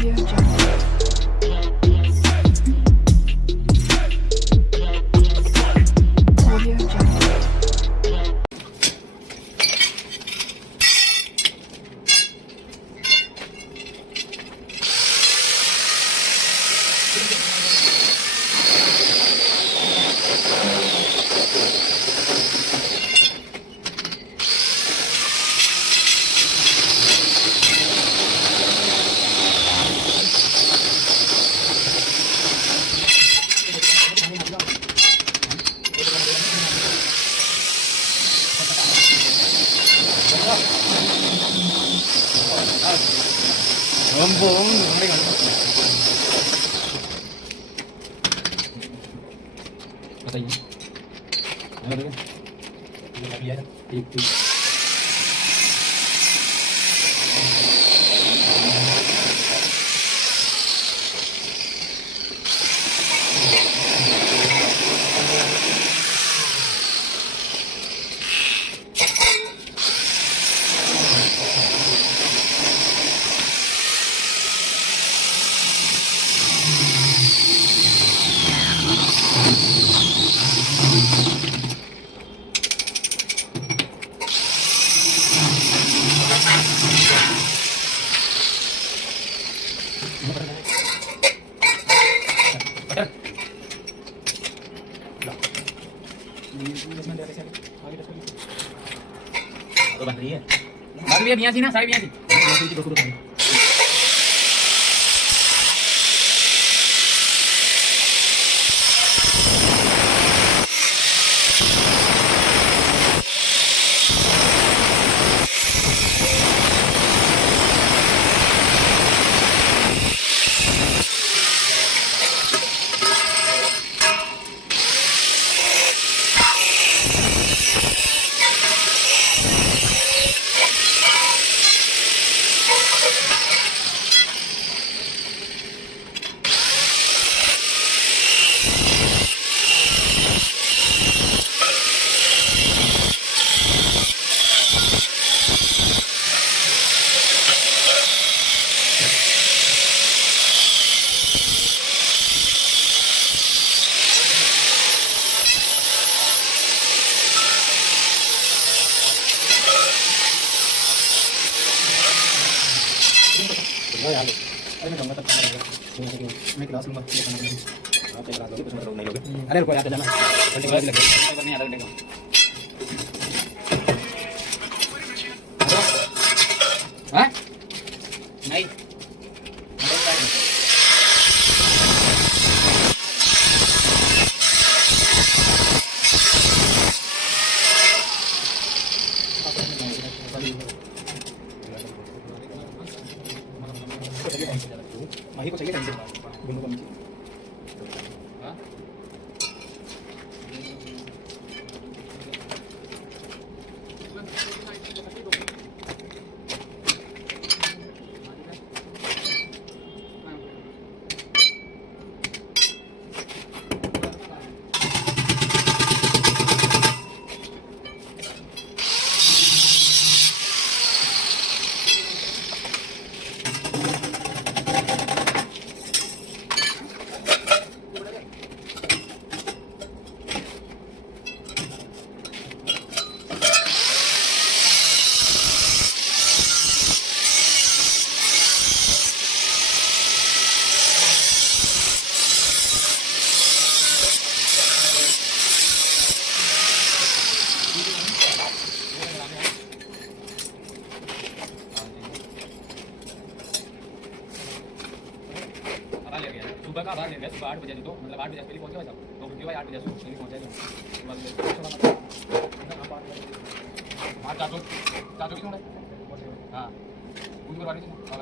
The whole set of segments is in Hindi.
Audio Jungle. Audio Jungle. बताइए ठीक ठीक तो बन रही है बात भी है 82 ना 82.5 अरे मैं जाऊंगा तब मैं क्लास लूंगा आप एक रात लोगे कुछ मतलब नहीं लोगे अरे रुको यार जाना घंटे लगे पर नहीं आधा घंटे का हाँ नहीं माही को चाहिए टाइम से दोनों को नीचे हाँ सुबह का आभार ले गया सुबह 8 बजे तो मतलब 8 बजे पहले पहुंचे भाई साहब तो फिर भाई 8 बजे पहले पहुंचे हाँ चाचो की थोड़ा हाँ कुछ करवा लीजिए हाँ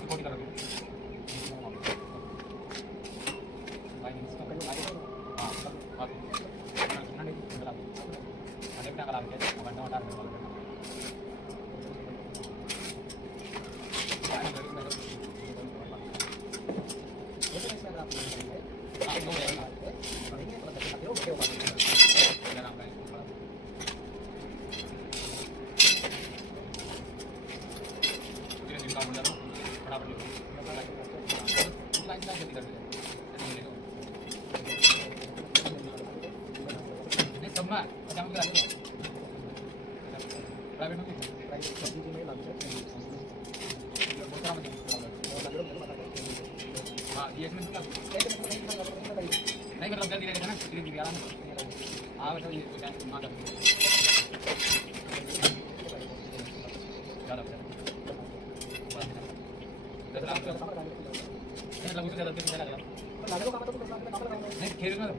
रिपोर्ट करा भाई हाँ बराबर लिखो लाइन लाइन जल्दी कर दो नहीं सब में अच्छा हम करा दो प्राइवेट में हाँ ये इसमें नहीं मतलब जल्दी लेके जाना धीरे धीरे आराम से हाँ वैसे ये कुछ ना कर ज़्यादा मतलब उससे ज़्यादा तेज लगा नहीं खेल में तो